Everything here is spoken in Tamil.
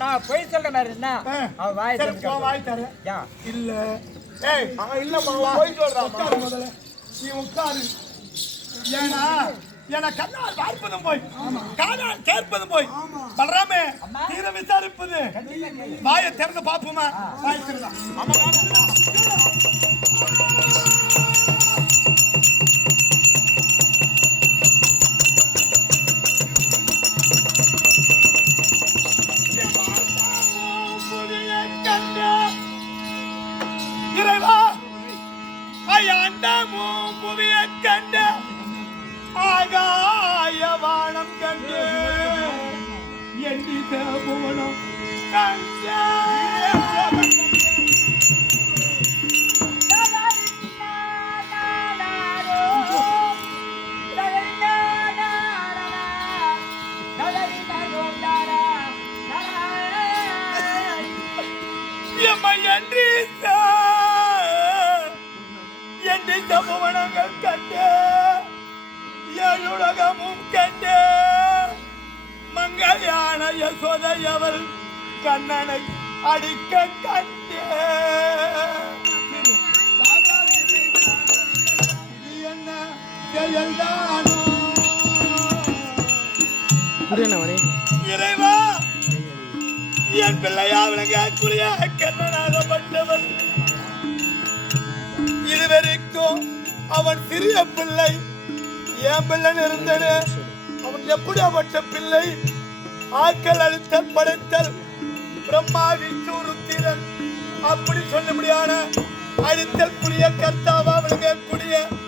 நான் போய் சொல்ற மாதிரி இருந்தா அவ வாய் தர இல்ல இல்லம்மா போய் சொல்றான் முதல்ல நீ உட்காரு. ஏன்னா என கண்ணால் பார்ப்பதும் போய் காதால் கேட்பதும் போய் பலராமே தீர விசாரிப்பது வாயை திறந்து பார்ப்போமா? வாயை திறந்தா இறைவா அயண்டமும் புவியை கண்ட ஆகாய வானம் கண்டு எண்ணி புவனம் கண்ட எண்ணி புவனங்கள் கண்டு ஏழுலகமும் கண்டு மங்கையான யசோதையவள் கண்ணனை அடிக்க கண்டு என்ன செயல்தானோ இறைவா என் பிள்ளையா விளங்கக்கூடிய கண்ணனாகப்பட்டவன் இதுவரைக்கும் அவன் சிறிய பிள்ளை என் பிள்ளை இருந்தது. அவன் எப்படியாப்பட்ட பிள்ளை? ஆக்கள் அழித்தல் படைத்தல் பிரம்மா விஷ்ணு ருத்திரன் அப்படி சொல்லும்படியான அழித்தல் புரிய